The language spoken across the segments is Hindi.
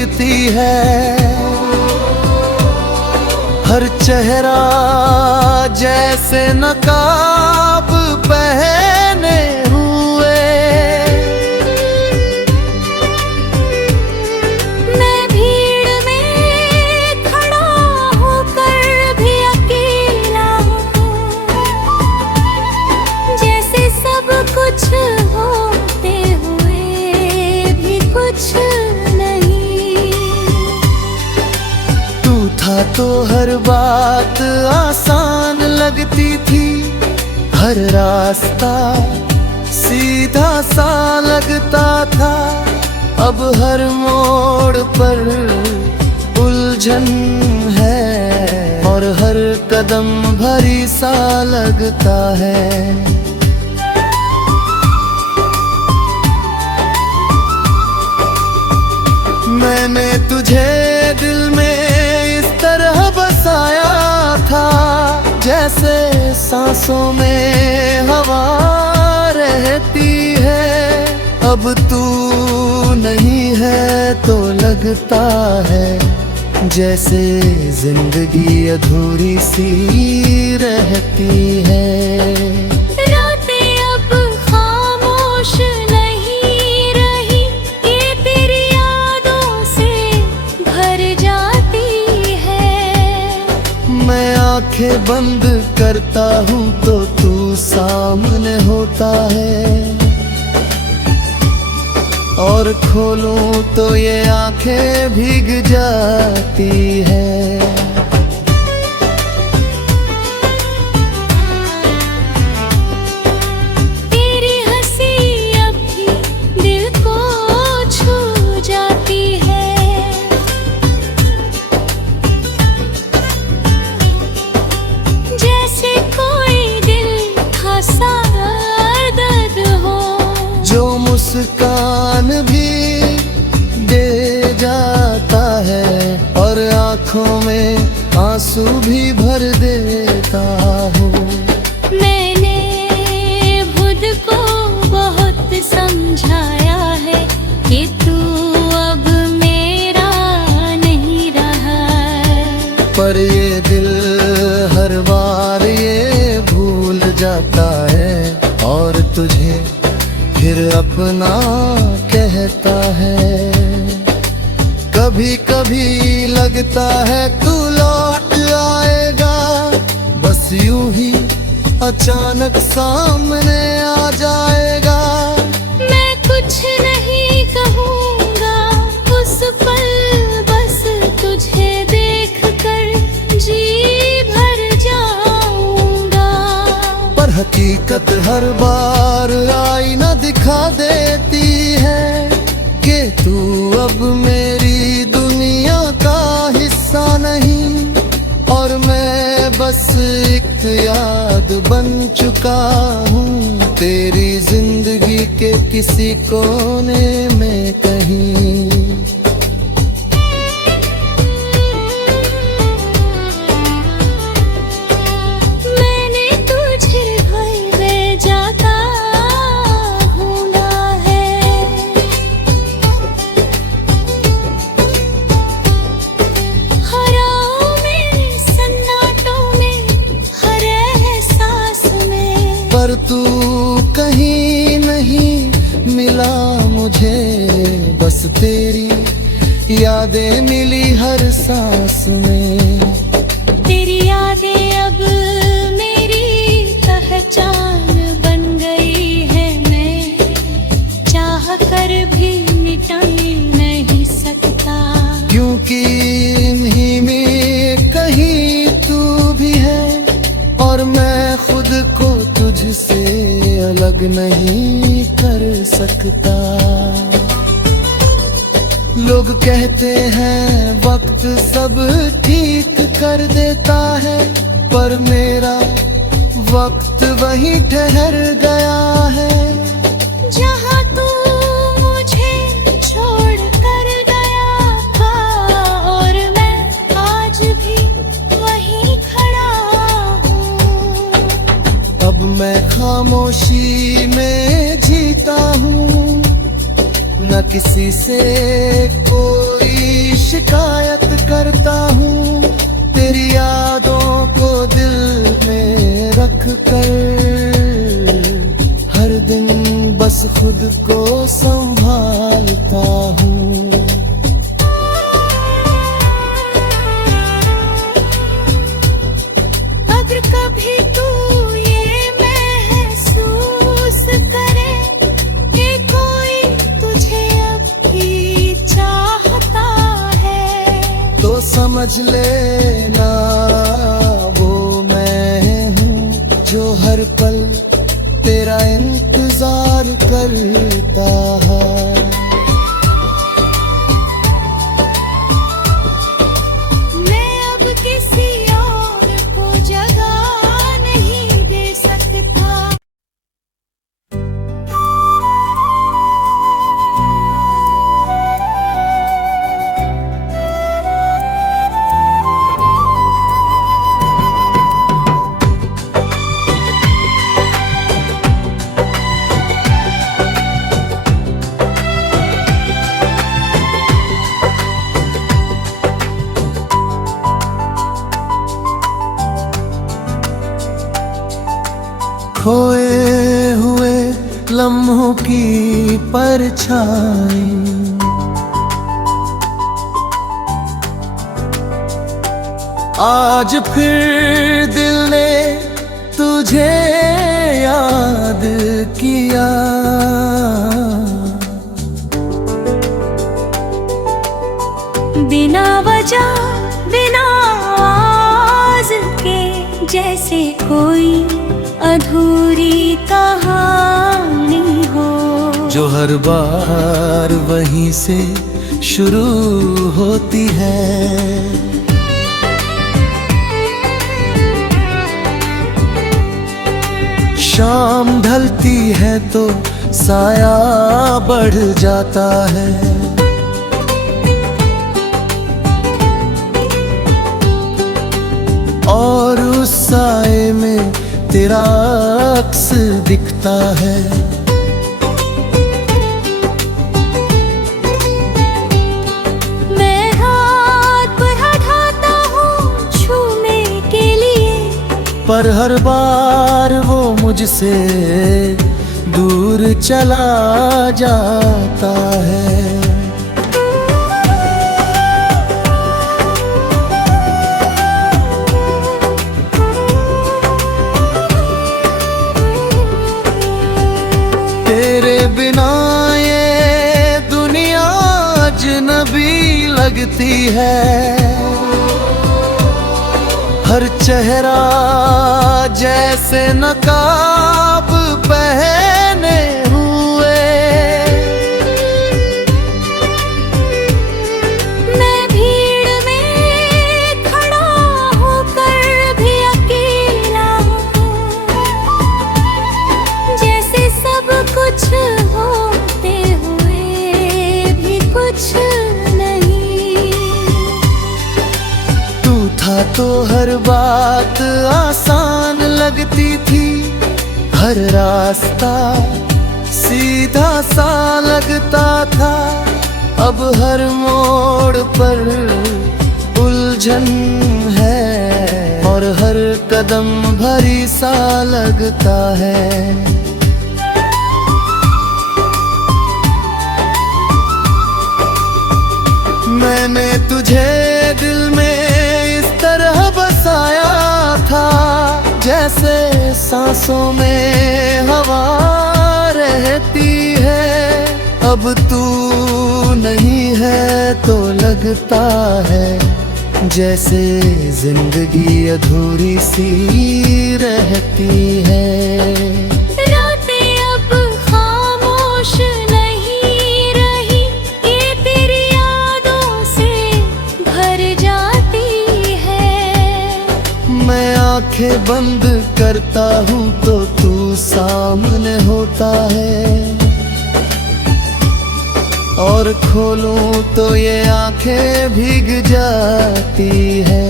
भीगती है। हर चेहरा जैसे नकाब पहने हुए। मैं भीड़ में खड़ा होकर भी अकेला हूँ, जैसे सब कुछ होते हुए भी कुछ नहीं। तू था तो हर बात आसान लगती थी, हर रास्ता सीधा सा लगता था। अब हर मोड़ पर उलझन है और हर कदम भरी सा लगता है। मैंने तुझे दिल में इस तरह बसाया था, जैसे सांसों में हवा रहती है। अब तू नहीं है तो लगता है जैसे जिंदगी अधूरी सी रहती है। रातें अब खामोश नहीं रही, ये तेरी यादों से भर जाती है। मैं आंखें बंद करता हूँ तो तू सामने होता है, और खोलूं तो ये आंखें भीग जाती है। तेरी हंसी अब भी दिल को छू जाती है। जैसे कोई दिल का सारा दर्द हो, जो मुस्कान भी दे जाता है और आंखों में आंसू भी भर देता हूँ। मैंने खुद को बहुत समझाया है कि तू अब मेरा नहीं रहा है। पर ये दिल हर बार ये भूल जाता है और तुझे फिर अपना कहता है। कभी कभी लगता है तू लौट आएगा, बस यूं ही अचानक सामने आ जाएगा। मैं कुछ नहीं कहूँगा उस पल, बस तुझे देख कर जी भर जाऊंगा। पर हकीकत हर बार आईना दिखा देती है कि तू अब मेरी दुनिया का हिस्सा नहीं, और मैं बस एक याद बन चुका हूँ तेरी जिंदगी के किसी कोने में कहीं। पर तू कहीं नहीं मिला मुझे, बस तेरी यादें मिली हर सांस में। तेरी यादें अब मेरी पहचान बन गई है, मैं चाह कर भी मिटा नहीं सकता। क्योंकि इन्हीं में कहीं तू भी है और मैं खुद को तुझसे अलग नहीं कर सकता। लोग कहते हैं वक्त सब ठीक कर देता है, पर मेरा वक्त वहीं ठहर गया है। जहाँ तू मुझे छोड़ कर गया था, और मैं आज भी वहीं खड़ा हूँ। अब मैं खामोशी में जीता हूँ, न किसी से कोई शिकायत करता हूँ तेरी यादों को दिल में रख कर। हर दिन बस खुद को संभालता हूँ। अगर कभी तू ये महसूस करे कि कोई तुझे अब भी चाहता है, तो समझ लेना वो मैं हूँ जो हर पल तेरा इंतजार करता है। मैं अब किसी और को जगह नहीं दे सकता। खोए हुए लम्हों की परछाई, आज फिर दिल ने तुझे याद किया। बिना वजह बिना आवाज के जैसे कोई अधूरी कहानी हो, जो हर बार वहीं से शुरू होती है। शाम ढलती है तो साया बढ़ जाता है। और उस साए में तेरा अक्स दिखता है। मैं हाथ बढ़ाता हूँ छूने के लिए, पर हर बार वो मुझसे दूर चला जाता है। तेरे बिना ये दुनिया अजनबी लगती है। हर चेहरा जैसे नकाब पहने हुए। मैं भीड़ में खड़ा होकर भी अकेला हूँ, जैसे सब कुछ होते हुए भी कुछ नहीं। तू था तो हर बात आसान लगती थी, हर रास्ता सीधा सा लगता था। अब हर मोड़ पर उलझन है और हर कदम भरी सा लगता है। मैंने तुझे दिल में इस तरह बसाया था, जैसे सांसों में हवा रहती है। अब तू नहीं है तो लगता है जैसे जिंदगी अधूरी सी रहती है। रातें अब खामोश नहीं रही, ये तेरी यादों से भर जाती है। मैं आंखें बंद करता हूँ तो तू सामने होता है, और खोलूं तो ये आंखें भीग जाती है।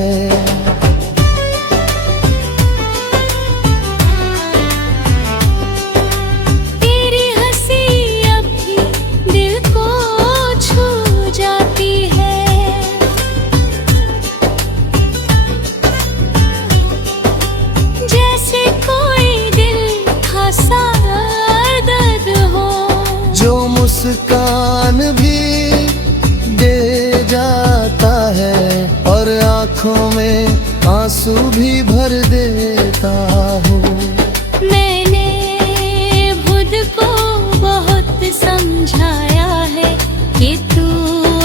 तेरी हंसी अब भी दिल को छू जाती है। मुस्कान भी दे जाता है और आंखों में आंसू भी भर देता हूँ। मैंने खुद को बहुत समझाया है कि तू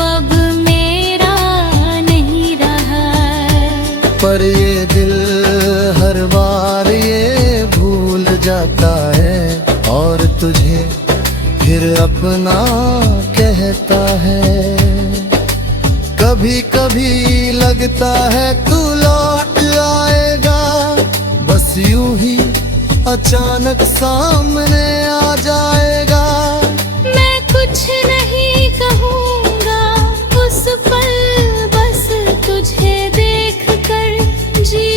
अब मेरा नहीं रहा है, पर ये दिल हर बार ये भूल जाता है और तुझे फिर अपना कहता है। कभी कभी लगता है तू लौट आएगा, बस यूं ही अचानक सामने आ जाएगा। मैं कुछ नहीं कहूँगा उस पल, बस तुझे देख कर जी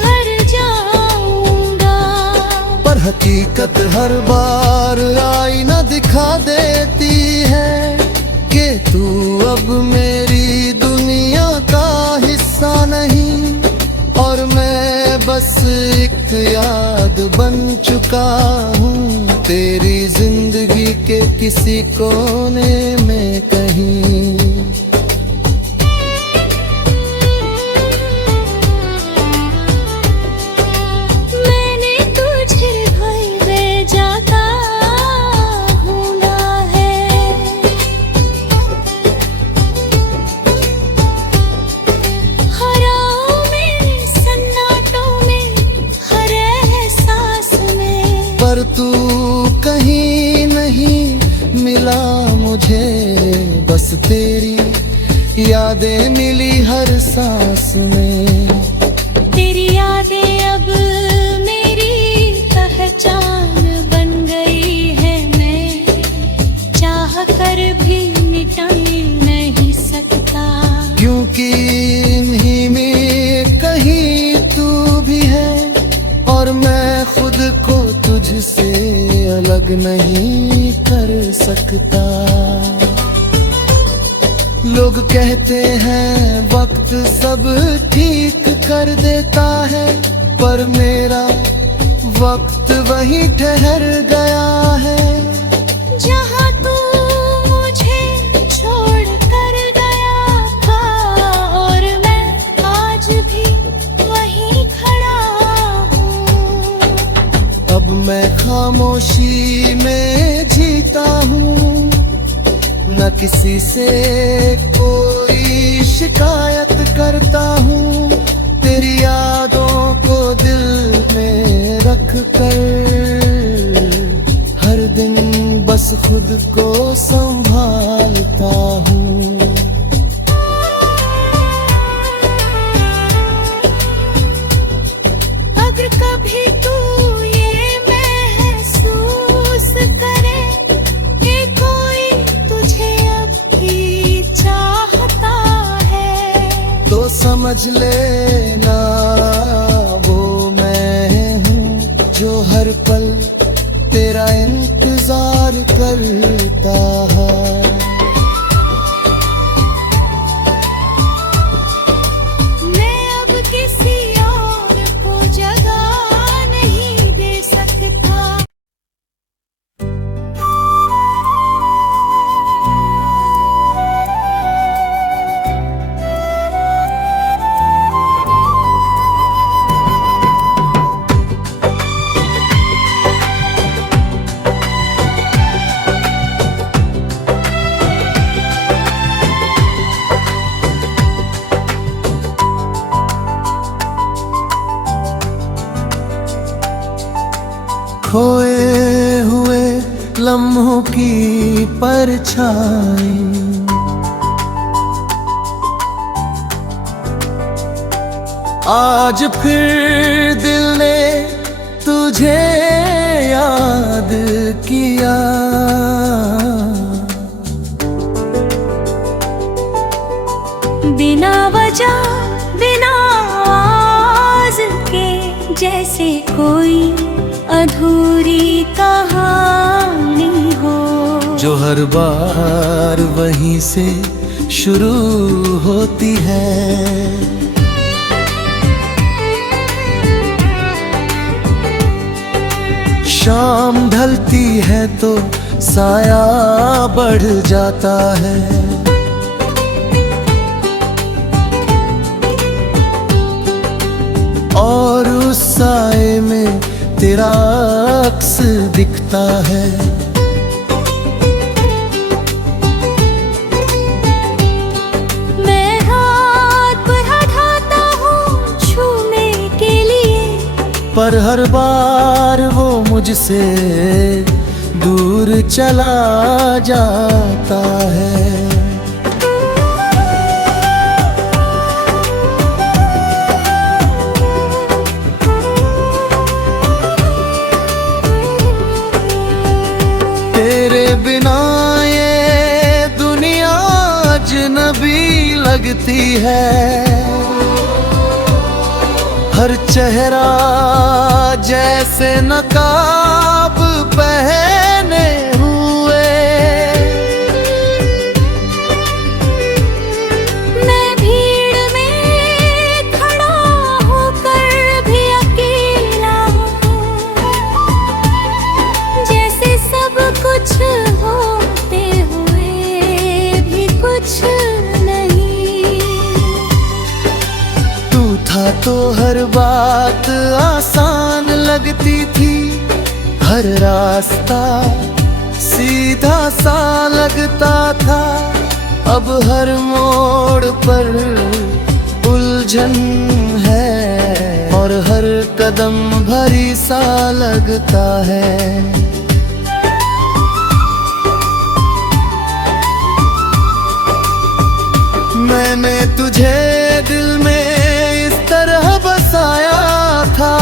भर जाऊंगा। पर हकीकत हर बार आईना दिखा देती है कि तू अब मेरी दुनिया का हिस्सा नहीं, और मैं बस एक याद बन चुका हूँ तेरी जिंदगी के किसी कोने में कहीं। मैंने तुझे भय में जाता हूँ ना है, हराओं में सन्नाटों में हर एहसास में, पर तू कहीं नहीं मिला मुझे, बस तेरी यादें मिली हर सांस में। तेरी यादें अब मेरी पहचान बन गई है, मैं चाह कर भी मिटा नहीं सकता, क्योंकि इन्हीं में कहीं तू भी है और मैं खुद को तुझसे अलग नहीं कर सकता। लोग कहते हैं वक्त सब ठीक कर देता है, पर मेरा वक्त वहीं ठहर गया है। जहाँ तू मुझे छोड़ कर गया था और मैं आज भी वहीं खड़ा हूँ। अब मैं खामोशी में जीता हूँ, न किसी से कोई शिकायत करता हूँ, तेरी यादों को दिल में रख कर हर दिन बस खुद को संभालता हूँ। अगर कभी तू ये महसूस करे कि कोई तुझे अब भी चाहता है, तो समझ लेना वो मैं हूँ जो हर पल तेरा इंतजार करता है। मैं अब किसी और को जगह नहीं दे सकता। खोए हुए लम्हों की परछाई, आज फिर दिल ने तुझे याद किया। बिना वजह बिना आवाज के जैसे कोई अधूरी कहानी हो, जो हर बार वहीं से शुरू होती है। शाम ढलती है तो साया बढ़ जाता है। और उस साए में तेरा अक्स दिखता है। मैं हाथ बढ़ाता हूँ छूने के लिए, पर हर बार वो मुझसे दूर चला जाता है। तेरे बिना ये दुनिया अजनबी लगती है। हर चेहरा जैसे नकाब पहने हुए। मैं भीड़ में खड़ा होकर भी अकेला हूँ, जैसे सब कुछ होते हुए भी कुछ नहीं। तू था तो हर बात आसान लगती थी, हर रास्ता सीधा सा लगता था। अब हर मोड़ पर उलझन है और हर कदम भरी सा लगता है। मैंने तुझे दिल में इस तरह बसाया था,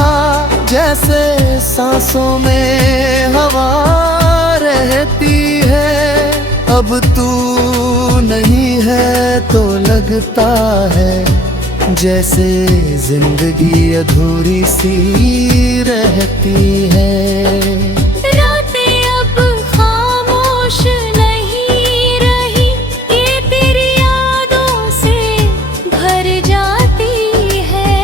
जैसे सांसों में हवा रहती है। अब तू नहीं है तो लगता है जैसे जिंदगी अधूरी सी रहती है। रातें अब खामोश नहीं रही, ये तेरी यादों से भर जाती है।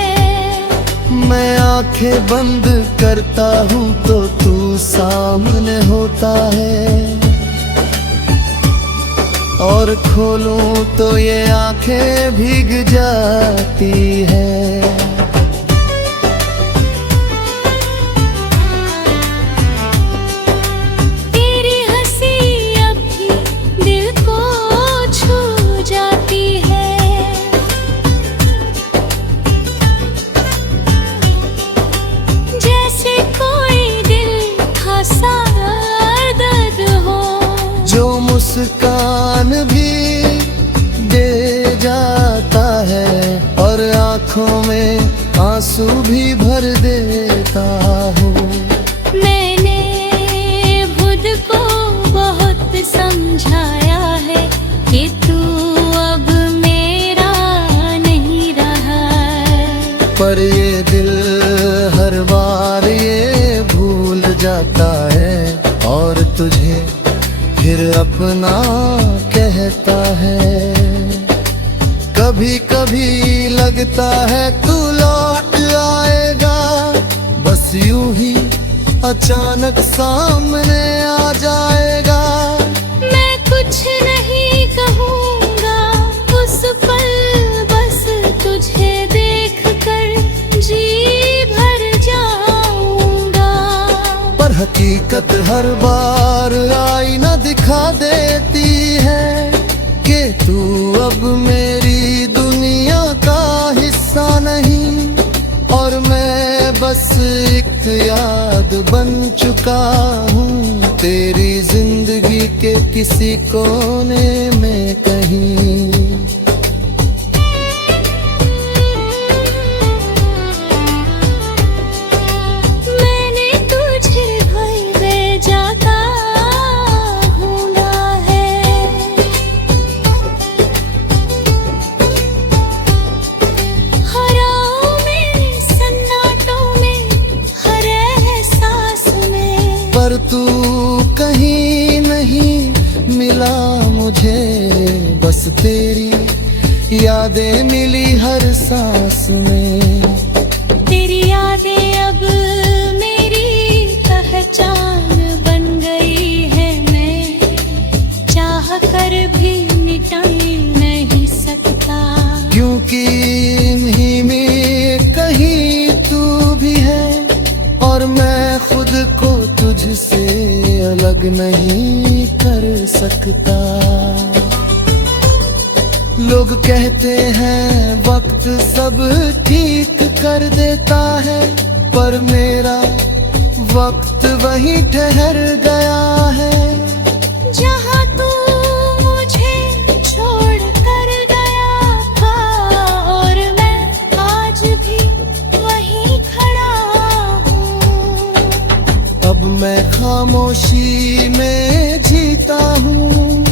मैं आंखें बंद करता हूँ तो तू सामने होता है, और खोलूं तो ये आंखें भीग जाती है। तेरी हंसी अब भी दिल को छू जाती है। जैसे कोई दिल का सारा दर्द हो, जो मुस्कान भी दे जाता है और आंखों में आंसू भी भर देता हूँ। मैंने खुद को बहुत समझाया है कि तू अब मेरा नहीं रहा है, पर ये दिल हर बार ये भूल जाता है और तुझे फिर अपना कहता है। कभी कभी लगता है तू लौट आएगा, बस यूं ही अचानक सामने आ जाएगा। मैं कुछ नहीं कहूँगा उस पल, बस तुझे देख कर जी भर जाऊंगा। पर हकीकत हर बार आईना दिखा देती है कि तू अब मेरी दुनिया का हिस्सा नहीं, और मैं बस एक याद बन चुका हूँ तेरी जिंदगी के किसी कोने में कहीं। मैंने तुझे भर में जाता ढूंढा है, हर राहों में, सन्नाटों में, हर एहसास में। पर तू कहीं नहीं मिला मुझे, बस तेरी यादें मिली हर सांस में। तेरी यादें अब मेरी पहचान बन गई है। मैं पर मैं खुद को तुझसे अलग नहीं कर सकता। लोग कहते हैं वक्त सब ठीक कर देता है, पर मेरा वक्त वहीं ठहर गया है। जहाँ तू मुझे छोड़ कर गया था, और मैं आज भी वहीं खड़ा हूँ। अब मैं खामोशी में जीता हूँ,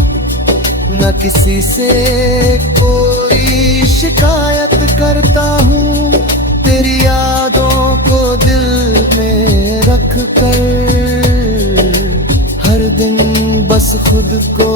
न किसी से कोई शिकायत करता हूँ। तेरी यादों को दिल में रख कर हर दिन बस खुद को